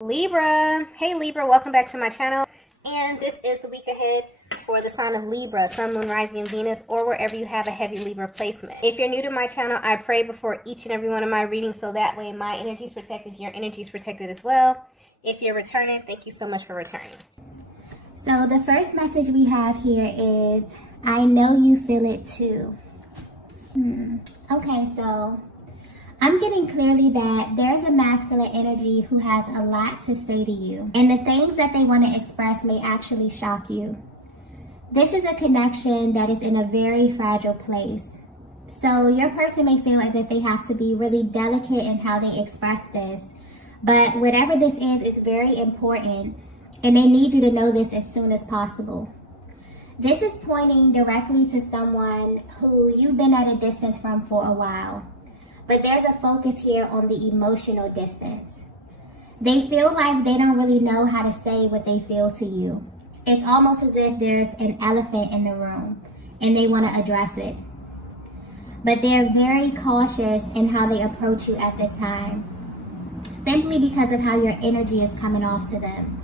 Libra. Hey Libra, welcome back to my channel. And this is the week ahead for the sign of Libra, Sun, Moon, Rising, and Venus, or wherever you have a heavy Libra placement. If you're new to my channel, I pray before each and every one of my readings so that way my energy is protected, your energy is protected as well. If you're returning, thank you so much for returning. So the first message we have here is, I know you feel it too. Okay, so I'm getting clearly that there's a masculine energy who has a lot to say to you. And the things that they want to express may actually shock you. This is a connection that is in a very fragile place. So your person may feel as if they have to be really delicate in how they express this. But whatever this is, it's very important. And they need you to know this as soon as possible. This is pointing directly to someone who you've been at a distance from for a while. But there's a focus here on the emotional distance. They feel like they don't really know how to say what they feel to you. It's almost as if there's an elephant in the room and they want to address it. But they're very cautious in how they approach you at this time, simply because of how your energy is coming off to them.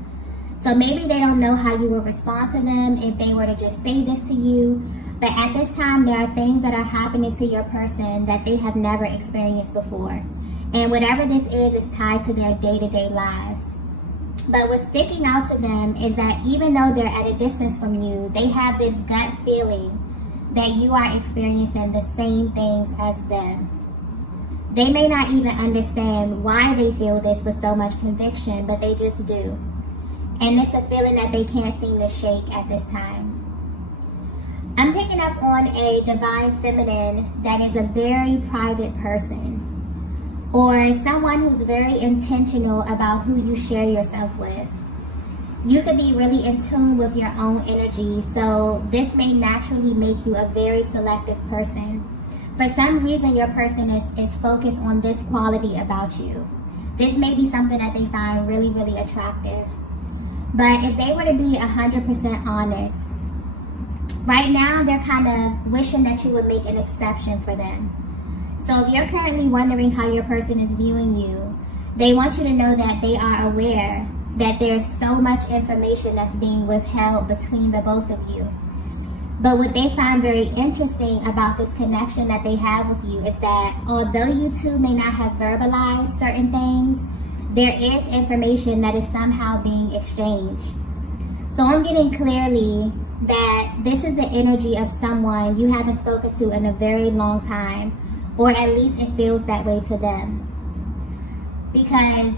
So maybe they don't know how you will respond to them if they were to just say this to you. But at this time, there are things that are happening to your person that they have never experienced before. And whatever this is tied to their day-to-day lives. But what's sticking out to them is that even though they're at a distance from you, they have this gut feeling that you are experiencing the same things as them. They may not even understand why they feel this with so much conviction, but they just do. And it's a feeling that they can't seem to shake at this time. I'm picking up on a divine feminine that is a very private person, or someone who's very intentional about who you share yourself with. You could be really in tune with your own energy, so this may naturally make you a very selective person. For some reason, your person is focused on this quality about you. This may be something that they find really, really attractive. But if they were to be 100% honest, right now they're kind of wishing that you would make an exception for them. So if you're currently wondering how your person is viewing you, they want you to know that they are aware that there's so much information that's being withheld between the both of you. But what they find very interesting about this connection that they have with you is that although you two may not have verbalized certain things, there is information that is somehow being exchanged. So I'm getting clearly that this is the energy of someone you haven't spoken to in a very long time, or at least it feels that way to them. Because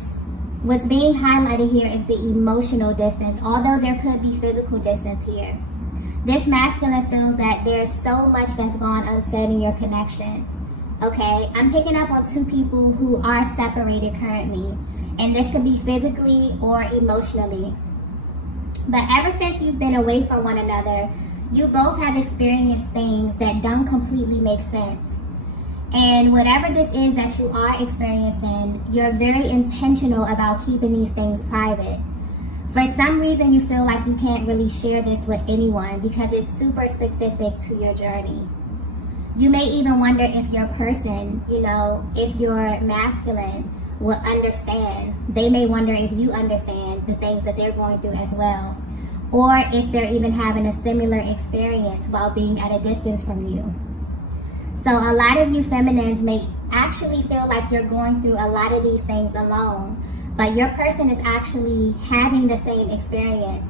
what's being highlighted here is the emotional distance, although there could be physical distance here. This masculine feels that there's so much that's gone unsaid in your connection. Okay, I'm picking up on two people who are separated currently, and this could be physically or emotionally. But ever since you've been away from one another, you both have experienced things that don't completely make sense. And whatever this is that you are experiencing, you're very intentional about keeping these things private. For some reason, you feel like you can't really share this with anyone because it's super specific to your journey. You may even wonder if your person, if you're masculine, will understand. They may wonder if you understand the things that they're going through as well, or if they're even having a similar experience while being at a distance from you. So a lot of you feminines may actually feel like you're going through a lot of these things alone, but your person is actually having the same experience,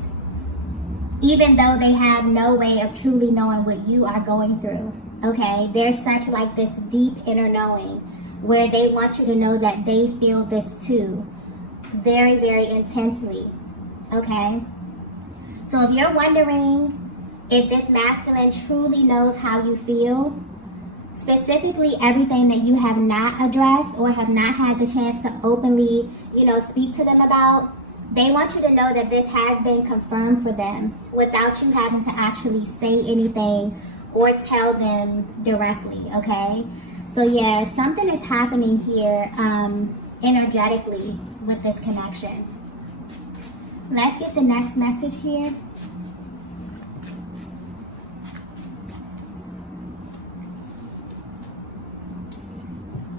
even though they have no way of truly knowing what you are going through. Okay, there's such like this deep inner knowing where they want you to know that they feel this too, very, very intensely, okay? So if you're wondering if this masculine truly knows how you feel, specifically everything that you have not addressed or have not had the chance to openly, speak to them about, they want you to know that this has been confirmed for them without you having to actually say anything or tell them directly, okay? So yeah, something is happening here energetically with this connection. Let's get the next message here.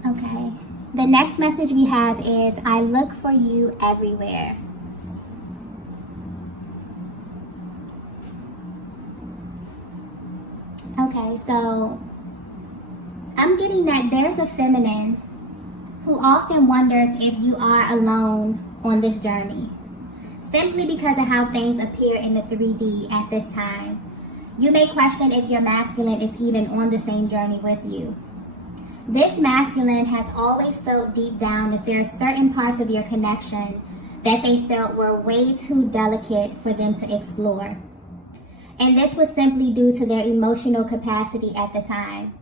Okay, the next message we have is, I look for you everywhere. Okay, so I'm getting that there's a feminine who often wonders if you are alone on this journey, simply because of how things appear in the 3D at this time. You may question if your masculine is even on the same journey with you. This masculine has always felt deep down that there are certain parts of your connection that they felt were way too delicate for them to explore. And this was simply due to their emotional capacity at the time.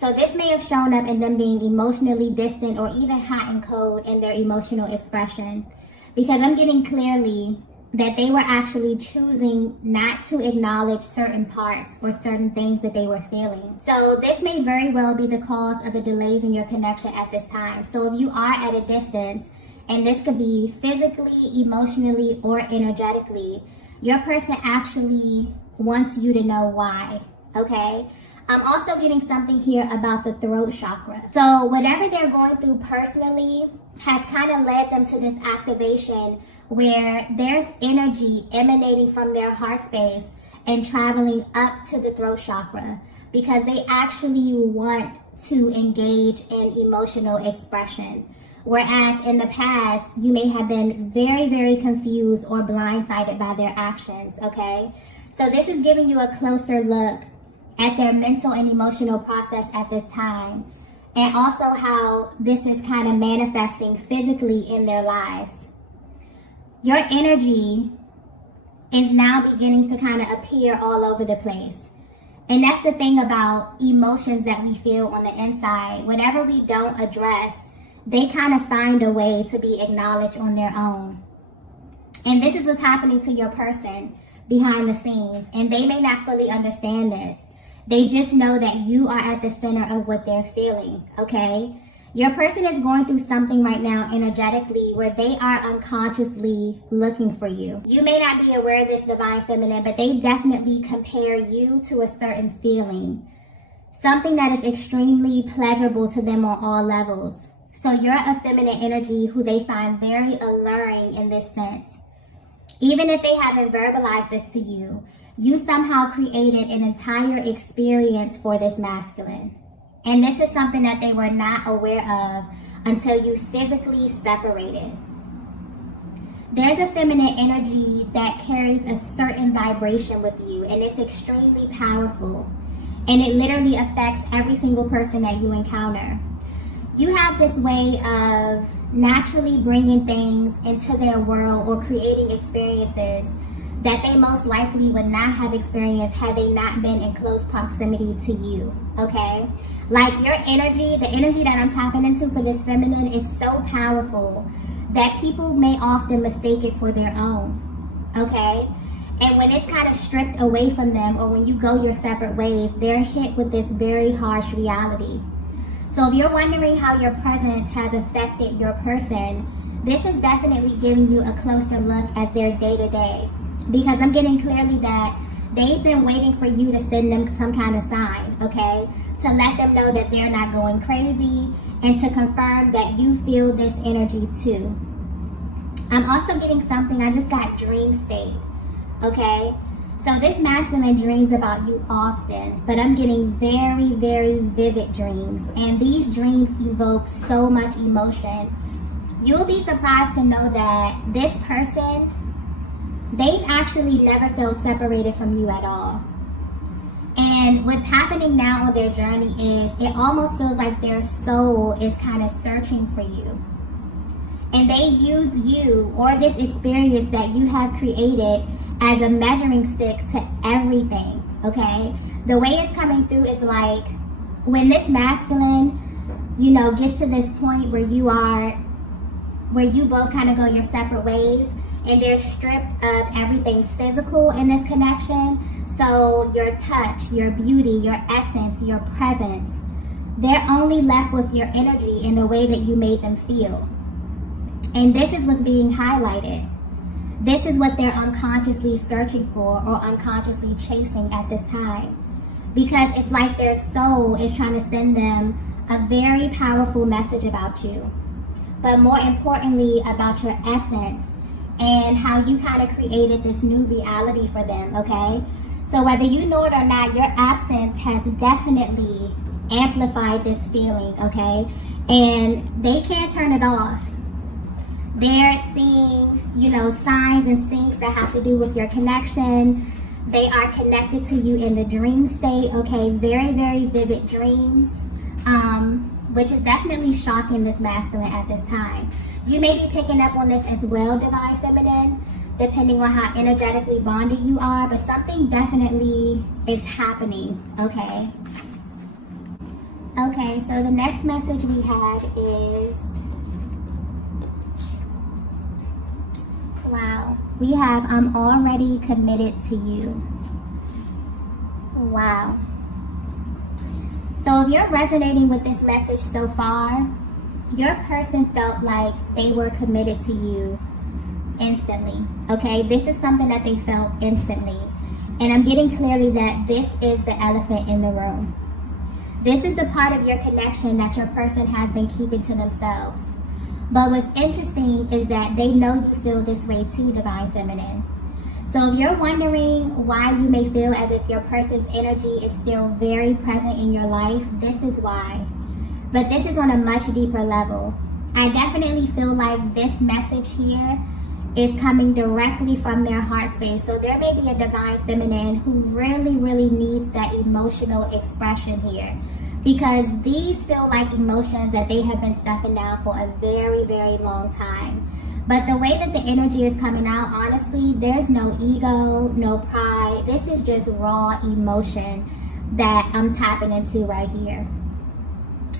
So this may have shown up in them being emotionally distant or even hot and cold in their emotional expression. Because I'm getting clearly that they were actually choosing not to acknowledge certain parts or certain things that they were feeling. So this may very well be the cause of the delays in your connection at this time. So if you are at a distance, and this could be physically, emotionally, or energetically, your person actually wants you to know why, okay? I'm also getting something here about the throat chakra. So whatever they're going through personally has kind of led them to this activation where there's energy emanating from their heart space and traveling up to the throat chakra because they actually want to engage in emotional expression. Whereas in the past, you may have been very, very confused or blindsided by their actions, okay? So this is giving you a closer look at their mental and emotional process at this time, and also how this is kind of manifesting physically in their lives. Your energy is now beginning to kind of appear all over the place. And that's the thing about emotions that we feel on the inside. Whatever we don't address, they kind of find a way to be acknowledged on their own. And this is what's happening to your person behind the scenes. And they may not fully understand this. They just know that you are at the center of what they're feeling, okay? Your person is going through something right now energetically where they are unconsciously looking for you. You may not be aware of this, divine feminine, but they definitely compare you to a certain feeling. Something that is extremely pleasurable to them on all levels. So you're a feminine energy who they find very alluring in this sense. Even if they haven't verbalized this to you, you somehow created an entire experience for this masculine. And this is something that they were not aware of until you physically separated. There's a feminine energy that carries a certain vibration with you, and it's extremely powerful. And it literally affects every single person that you encounter. You have this way of naturally bringing things into their world or creating experiences that they most likely would not have experienced had they not been in close proximity to you, okay? Like your energy, the energy that I'm tapping into for this feminine is so powerful that people may often mistake it for their own, okay? And when it's kind of stripped away from them or when you go your separate ways, they're hit with this very harsh reality. So if you're wondering how your presence has affected your person, this is definitely giving you a closer look at their day-to-day. Because I'm getting clearly that they've been waiting for you to send them some kind of sign, okay? To let them know that they're not going crazy and to confirm that you feel this energy too. I'm also getting something, I just got dream state, okay? So this masculine dreams about you often, but I'm getting very, very vivid dreams. And these dreams evoke so much emotion. You'll be surprised to know that this person, they've actually never felt separated from you at all. And what's happening now on their journey is it almost feels like their soul is kind of searching for you. And they use you or this experience that you have created as a measuring stick to everything, okay? The way it's coming through is like when this masculine, you know, gets to this point where you both kind of go your separate ways, and they're stripped of everything physical in this connection. So your touch, your beauty, your essence, your presence, they're only left with your energy in the way that you made them feel. And this is what's being highlighted. This is what they're unconsciously searching for or unconsciously chasing at this time. Because it's like their soul is trying to send them a very powerful message about you. but more importantly about your essence and how you kind of created this new reality for them, okay? So whether you know it or not, your absence has definitely amplified this feeling, okay? And they can't turn it off. They're seeing, you know, signs and syncs that have to do with your connection. They are connected to you in the dream state, okay? Very, very vivid dreams, which is definitely shocking this masculine at this time. You may be picking up on this as well, Divine Feminine, depending on how energetically bonded you are, but something definitely is happening, okay? Okay, so the next message we have is, wow, we have, I'm already committed to you. Wow. So if you're resonating with this message so far, your person felt like they were committed to you instantly, okay? This is something that they felt instantly. And I'm getting clearly that this is the elephant in the room. This is the part of your connection that your person has been keeping to themselves. But what's interesting is that they know you feel this way too, Divine Feminine. So if you're wondering why you may feel as if your person's energy is still very present in your life, this is why. But this is on a much deeper level. I definitely feel like this message here is coming directly from their heart space. So there may be a Divine Feminine who really, really needs that emotional expression here, because these feel like emotions that they have been stuffing down for a very, very long time. But the way that the energy is coming out, honestly, there's no ego, no pride. This is just raw emotion that I'm tapping into right here.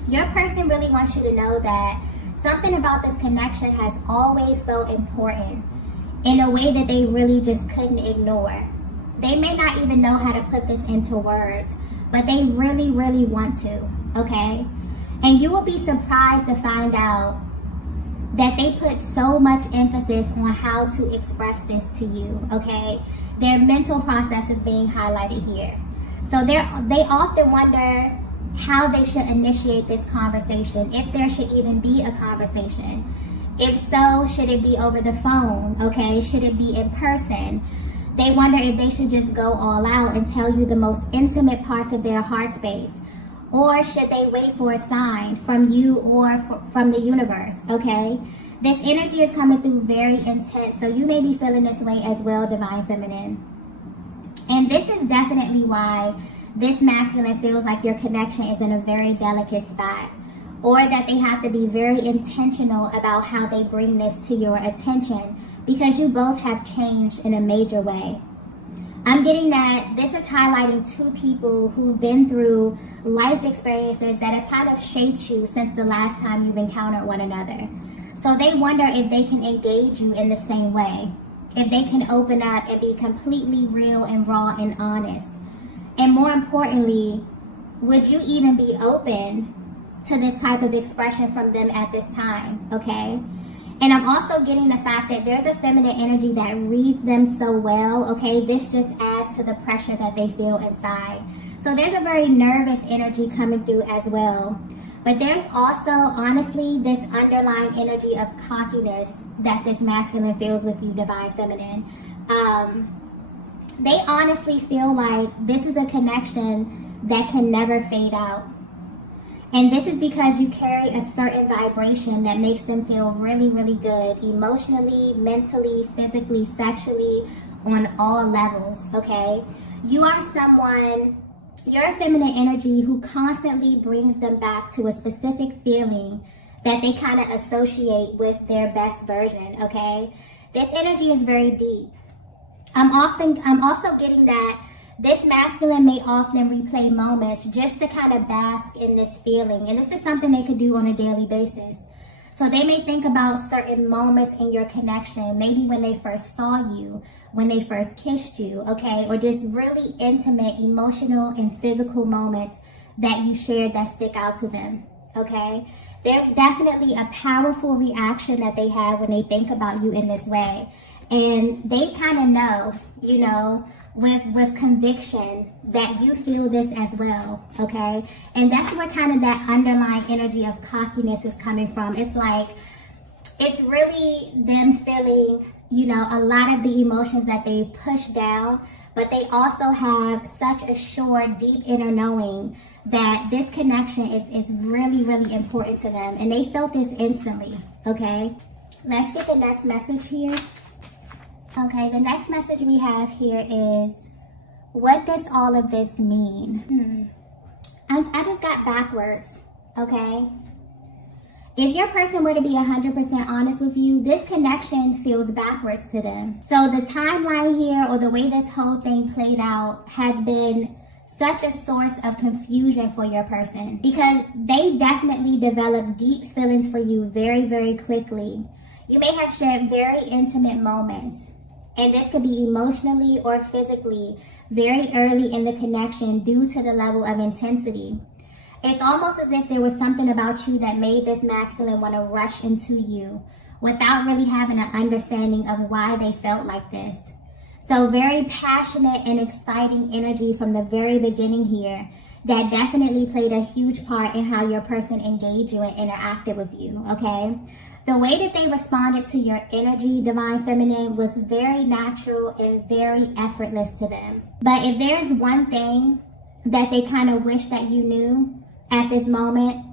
Your person really wants you to know that something about this connection has always felt important in a way that they really just couldn't ignore. They may not even know how to put this into words, but they really, really want to, okay? And you will be surprised to find out that they put so much emphasis on how to express this to you, okay? Their mental process is being highlighted here. So they often wonder how they should initiate this conversation, if there should even be a conversation. If so, should it be over the phone, okay? Should it be in person? They wonder if they should just go all out and tell you the most intimate parts of their heart space. Or should they wait for a sign from you or from the universe, okay? This energy is coming through very intense, so you may be feeling this way as well, Divine Feminine. And this is definitely why this masculine feels like your connection is in a very delicate spot, or that they have to be very intentional about how they bring this to your attention, because you both have changed in a major way. I'm getting that this is highlighting two people who've been through life experiences that have kind of shaped you since the last time you've encountered one another. So they wonder if they can engage you in the same way, if they can open up and be completely real and raw and honest. And more importantly, would you even be open to this type of expression from them at this time, okay? And I'm also getting the fact that there's a feminine energy that reads them so well, okay? This just adds to the pressure that they feel inside. So there's a very nervous energy coming through as well. But there's also, honestly, this underlying energy of cockiness that this masculine feels with you, Divine Feminine. They honestly feel like this is a connection that can never fade out. And this is because you carry a certain vibration that makes them feel really, really good emotionally, mentally, physically, sexually, on all levels, okay? You are someone, you're a feminine energy who constantly brings them back to a specific feeling that they kind of associate with their best version, okay? This energy is very deep. I'm also getting that this masculine may often replay moments just to kind of bask in this feeling. And this is something they could do on a daily basis. So they may think about certain moments in your connection, maybe when they first saw you, when they first kissed you, okay? Or just really intimate, emotional, and physical moments that you shared that stick out to them, okay? There's definitely a powerful reaction that they have when they think about you in this way. And they kind of know, you know, with conviction that you feel this as well, okay? And that's where kind of that underlying energy of cockiness is coming from. It's like it's really them feeling, you know, a lot of the emotions that they push down, but they also have such a sure, deep inner knowing that this connection is really, really important to them. And they felt this instantly, okay? Let's get the next message here. Okay, the next message we have here is, what does all of this mean? I just got backwards, okay? If your person were to be 100% honest with you, this connection feels backwards to them. So the timeline here, or the way this whole thing played out, has been such a source of confusion for your person, because they definitely developed deep feelings for you very, very quickly. You may have shared very intimate moments, and this could be emotionally or physically very early in the connection due to the level of intensity. It's almost as if there was something about you that made this masculine want to rush into you without really having an understanding of why they felt like this. So very passionate and exciting energy from the very beginning here that definitely played a huge part in how your person engaged you and interacted with you, okay? The way that they responded to your energy, Divine Feminine, was very natural and very effortless to them. But if there's one thing that they kind of wish that you knew at this moment,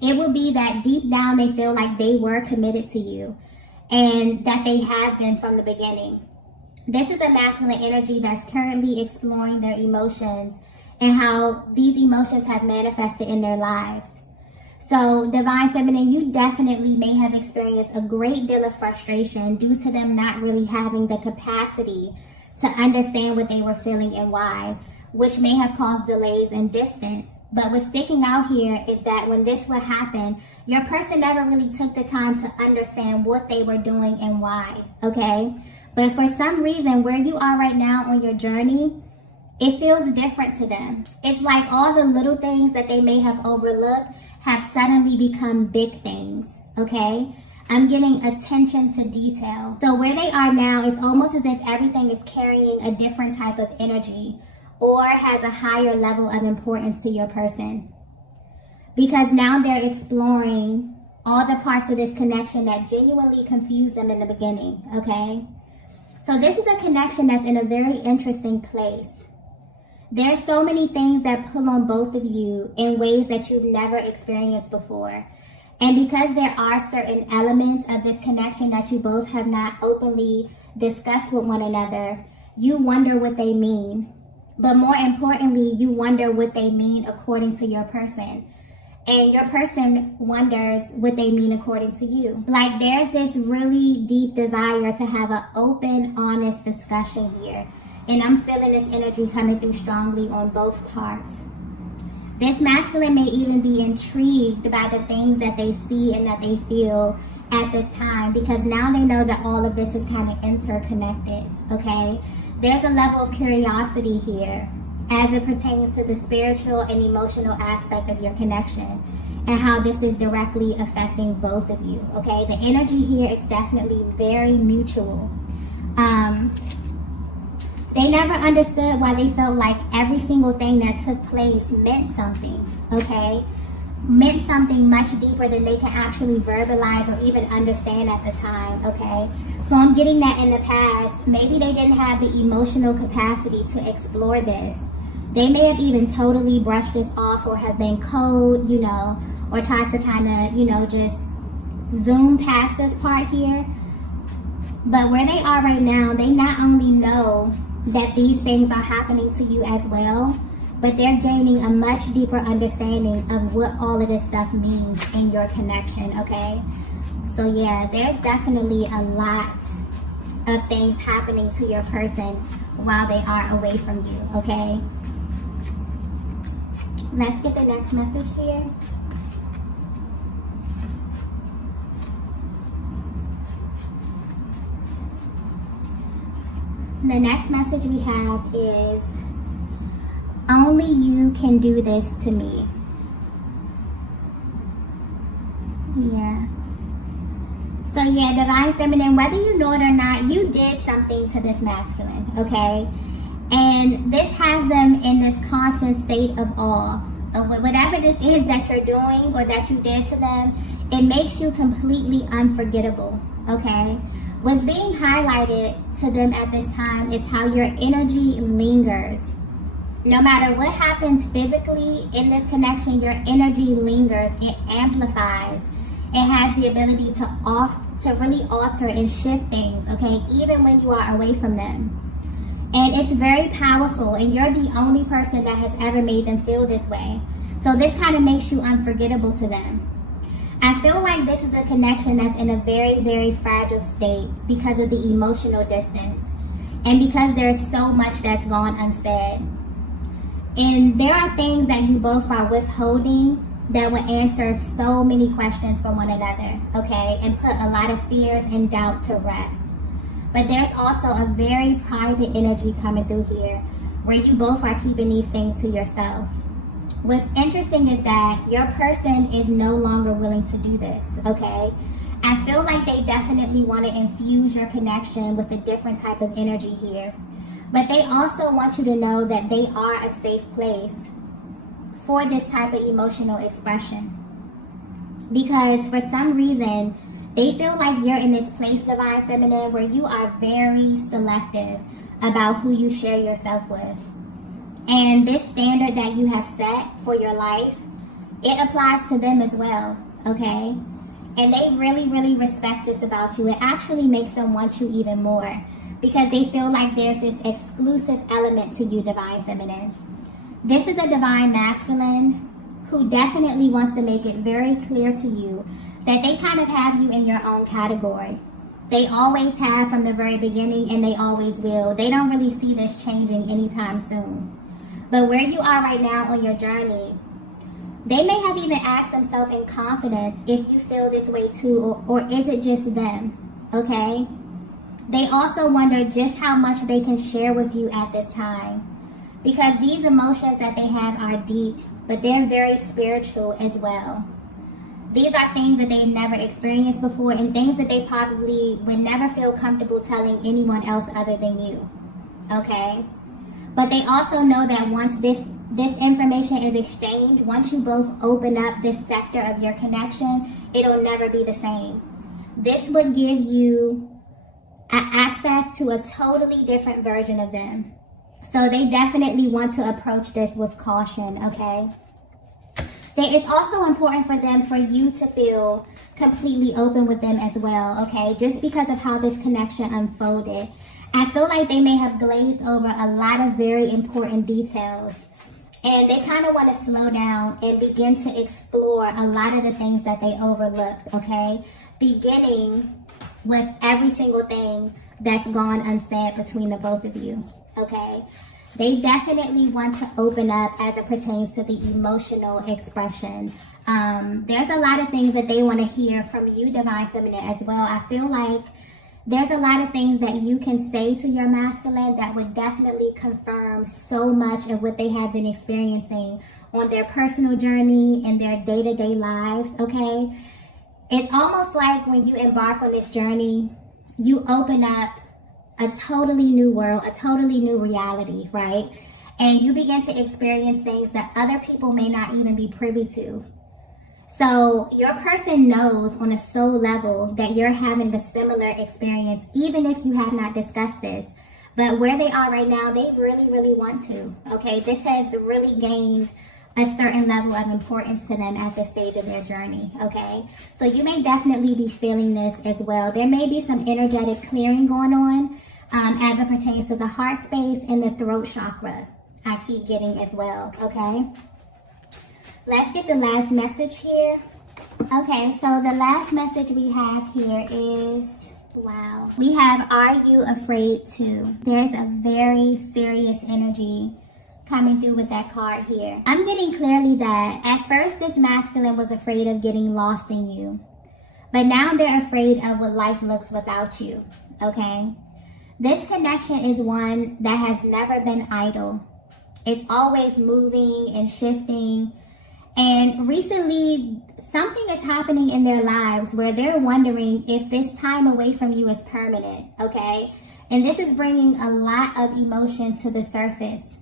it would be that deep down they feel like they were committed to you, and that they have been from the beginning. This is a masculine energy that's currently exploring their emotions and how these emotions have manifested in their lives. So, Divine Feminine, you definitely may have experienced a great deal of frustration due to them not really having the capacity to understand what they were feeling and why, which may have caused delays and distance. But what's sticking out here is that when this would happen, your person never really took the time to understand what they were doing and why, okay? But for some reason, where you are right now on your journey, it feels different to them. It's like all the little things that they may have overlooked have suddenly become big things, okay? I'm getting attention to detail. So where they are now, it's almost as if everything is carrying a different type of energy or has a higher level of importance to your person. Because now they're exploring all the parts of this connection that genuinely confused them in the beginning, okay? So this is a connection that's in a very interesting place. There's so many things that pull on both of you in ways that you've never experienced before. And because there are certain elements of this connection that you both have not openly discussed with one another, you wonder what they mean. But more importantly, you wonder what they mean according to your person. And your person wonders what they mean according to you. Like, there's this really deep desire to have an open, honest discussion here. And I'm feeling this energy coming through strongly on both parts. This masculine may even be intrigued by the things that they see and that they feel at this time, because now they know that all of this is kind of interconnected, okay? There's a level of curiosity here as it pertains to the spiritual and emotional aspect of your connection and how this is directly affecting both of you, okay? The energy here is definitely very mutual. They never understood why they felt like every single thing that took place meant something, okay? Meant something much deeper than they can actually verbalize or even understand at the time, okay? So I'm getting that in the past, maybe they didn't have the emotional capacity to explore this. They may have even totally brushed this off or have been cold, you know, or tried to kind of, you know, just zoom past this part here. But where they are right now, they not only know that these things are happening to you as well, but they're gaining a much deeper understanding of what all of this stuff means in your connection, okay? So yeah, there's definitely a lot of things happening to your person while they are away from you, okay? Let's get the next message here. The next message we have is, only you can do this to me. Yeah. So yeah, Divine Feminine, whether you know it or not, you did something to this masculine, okay? And this has them in this constant state of awe. Whatever this is that you're doing or that you did to them, It makes you completely unforgettable, okay? What's being highlighted to them at this time is how your energy lingers. No matter what happens physically in this connection, your energy lingers. It amplifies. It has the ability to really alter and shift things, okay, even when you are away from them. And it's very powerful, and you're the only person that has ever made them feel this way. So this kind of makes you unforgettable to them. I feel like this is a connection that's in a very, very fragile state because of the emotional distance and because there's so much that's gone unsaid. And there are things that you both are withholding that will answer so many questions for one another, okay, and put a lot of fears and doubt to rest. But there's also a very private energy coming through here where you both are keeping these things to yourself. What's interesting is that your person is no longer willing to do this, okay? I feel like they definitely want to infuse your connection with a different type of energy here. But they also want you to know that they are a safe place for this type of emotional expression. Because for some reason, they feel like you're in this place, Divine Feminine, where you are very selective about who you share yourself with. And this standard that you have set for your life, it applies to them as well, okay? And they really, really respect this about you. It actually makes them want you even more because they feel like there's this exclusive element to you, Divine Feminine. This is a Divine Masculine who definitely wants to make it very clear to you that they kind of have you in your own category. They always have from the very beginning, and they always will. They don't really see this changing anytime soon. But where you are right now on your journey, they may have even asked themselves in confidence if you feel this way too, or is it just them, okay? They also wonder just how much they can share with you at this time. Because these emotions that they have are deep, but they're very spiritual as well. These are things that they've never experienced before and things that they probably would never feel comfortable telling anyone else other than you, okay? But they also know that once this information is exchanged, once you both open up this sector of your connection, it'll never be the same. This would give you access to a totally different version of them. So they definitely want to approach this with caution, okay? It's also important for them for you to feel completely open with them as well, okay? Just because of how this connection unfolded. I feel like they may have glazed over a lot of very important details. And they kind of want to slow down and begin to explore a lot of the things that they overlooked, okay? Beginning with every single thing that's gone unsaid between the both of you, okay? They definitely want to open up as it pertains to the emotional expression. There's a lot of things that they want to hear from you, Divine Feminine, as well. I feel like there's a lot of things that you can say to your masculine that would definitely confirm so much of what they have been experiencing on their personal journey and their day-to-day lives, okay? It's almost like when you embark on this journey, you open up a totally new world, a totally new reality, right? And you begin to experience things that other people may not even be privy to. So your person knows on a soul level that you're having a similar experience, even if you have not discussed this. But where they are right now, they really, really want to, okay? This has really gained a certain level of importance to them at this stage of their journey, okay? So you may definitely be feeling this as well. There may be some energetic clearing going on as it pertains to the heart space and the throat chakra. I keep getting as well, okay? Let's get the last message here. Okay, so the last message we have here is, wow. We have, are you afraid to? There's a very serious energy coming through with that card here. I'm getting clearly that at first this masculine was afraid of getting lost in you. But now they're afraid of what life looks without you, okay? This connection is one that has never been idle. It's always moving and shifting. And recently, something is happening in their lives where they're wondering if this time away from you is permanent, okay? And this is bringing a lot of emotions to the surface.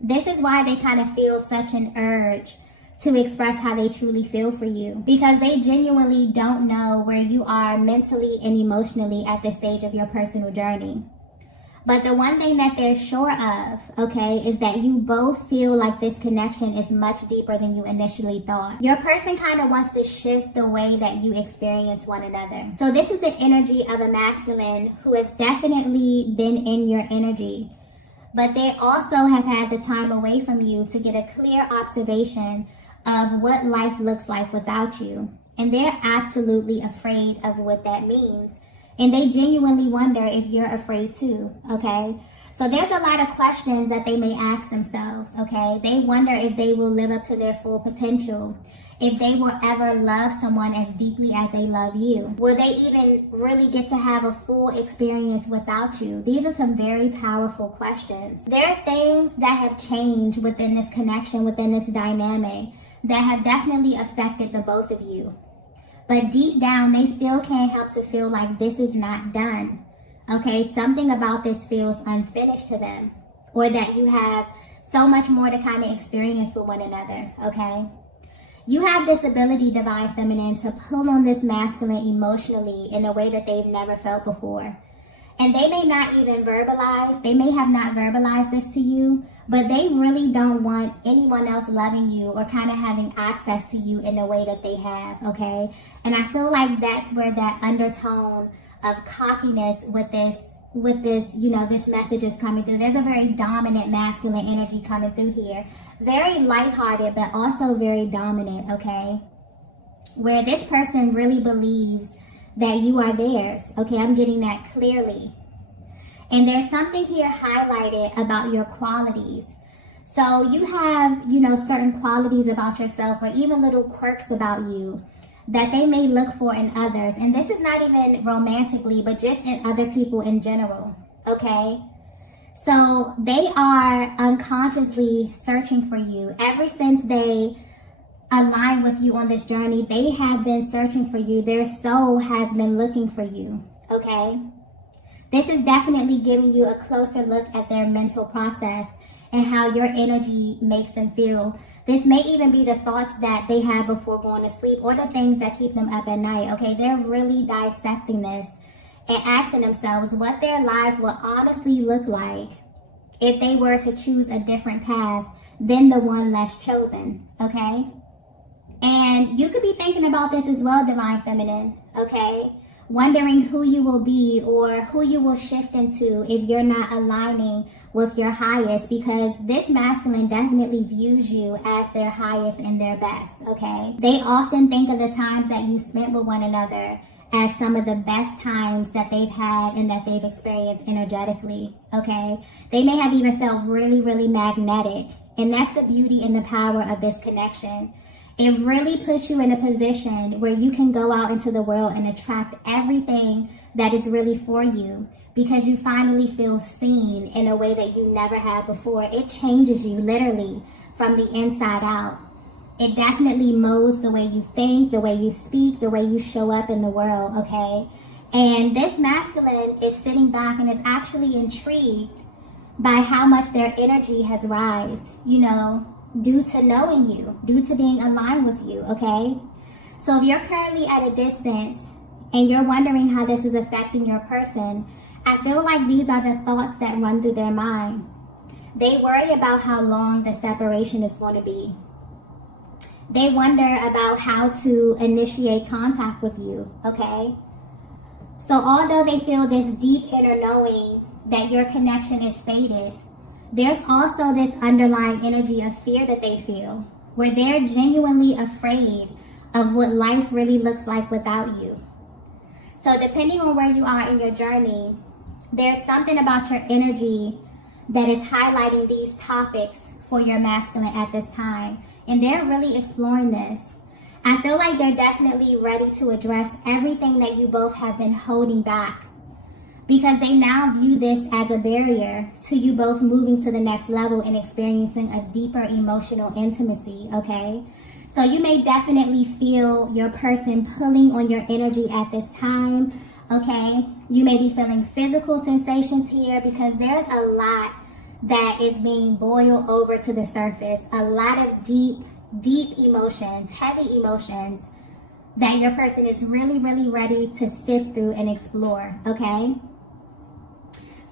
This is why they kind of feel such an urge to express how they truly feel for you, because they genuinely don't know where you are mentally and emotionally at this stage of your personal journey. But the one thing that they're sure of, okay, is that you both feel like this connection is much deeper than you initially thought. Your person kind of wants to shift the way that you experience one another. So this is the energy of a masculine who has definitely been in your energy, but they also have had the time away from you to get a clear observation of what life looks like without you. And they're absolutely afraid of what that means. And they genuinely wonder if you're afraid too, okay? So there's a lot of questions that they may ask themselves, okay? They wonder if they will live up to their full potential, if they will ever love someone as deeply as they love you. Will they even really get to have a full experience without you? These are some very powerful questions. There are things that have changed within this connection, within this dynamic, that have definitely affected the both of you. But deep down, they still can't help to feel like this is not done. Okay, something about this feels unfinished to them, or that you have so much more to kind of experience with one another, okay? You have this ability, Divine Feminine, to pull on this masculine emotionally in a way that they've never felt before. And they may not even verbalize, they may have not verbalized this to you, but they really don't want anyone else loving you or kind of having access to you in the way that they have, okay? And I feel like that's where that undertone of cockiness with this, you know, this message is coming through. There's a very dominant masculine energy coming through here. Very lighthearted, but also very dominant, okay? Where this person really believes that you are theirs, okay? I'm getting that clearly. And there's something here highlighted about your qualities. So you have, you know, certain qualities about yourself, or even little quirks about you that they may look for in others. And this is not even romantically, but just in other people in general, okay? So they are unconsciously searching for you. Ever since they align with you on this journey, they have been searching for you. Their soul has been looking for you, okay? This is definitely giving you a closer look at their mental process and how your energy makes them feel. This may even be the thoughts that they have before going to sleep, or the things that keep them up at night, okay? They're really dissecting this and asking themselves what their lives will honestly look like if they were to choose a different path than the one less chosen, okay? And you could be thinking about this as well, Divine Feminine, okay? Wondering who you will be or who you will shift into if you're not aligning with your highest, because this masculine definitely views you as their highest and their best, okay? They often think of the times that you spent with one another as some of the best times that they've had and that they've experienced energetically, okay? They may have even felt really, really magnetic, and that's the beauty and the power of this connection. It really puts you in a position where you can go out into the world and attract everything that is really for you, because you finally feel seen in a way that you never had before. It changes you literally from the inside out. It definitely molds the way you think, the way you speak, the way you show up in the world, okay? And this masculine is sitting back and is actually intrigued by how much their energy has risen, you know, due to knowing you, due to being aligned with you, okay? So if you're currently at a distance and you're wondering how this is affecting your person, I feel like these are the thoughts that run through their mind. They worry about how long the separation is going to be. They wonder about how to initiate contact with you, okay? So although they feel this deep inner knowing that your connection is faded, there's also this underlying energy of fear that they feel, where they're genuinely afraid of what life really looks like without you. So depending on where you are in your journey, there's something about your energy that is highlighting these topics for your masculine at this time. And they're really exploring this. I feel like they're definitely ready to address everything that you both have been holding back, because they now view this as a barrier to you both moving to the next level and experiencing a deeper emotional intimacy, okay? So you may definitely feel your person pulling on your energy at this time, okay? You may be feeling physical sensations here, because there's a lot that is being boiled over to the surface. A lot of deep deep emotions, heavy emotions that your person is really, really ready to sift through and explore, okay?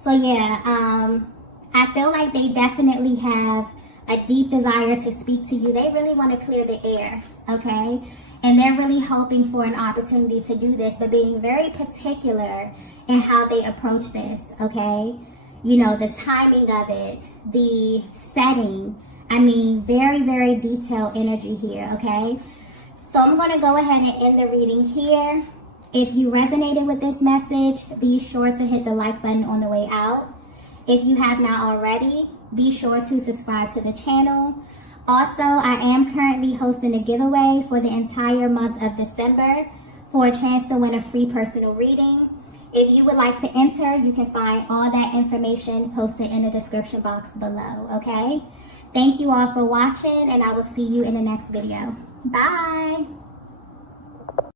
So yeah, I feel like they definitely have a deep desire to speak to you. They really want to clear the air, okay? And they're really hoping for an opportunity to do this, but being very particular in how they approach this, okay? You know, the timing of it, the setting. I mean, very, very detailed energy here, okay? So I'm going to go ahead and end the reading here. If you resonated with this message, be sure to hit the like button on the way out. If you have not already, be sure to subscribe to the channel. Also, I am currently hosting a giveaway for the entire month of December for a chance to win a free personal reading. If you would like to enter, you can find all that information posted in the description box below, okay? Thank you all for watching, and I will see you in the next video. Bye!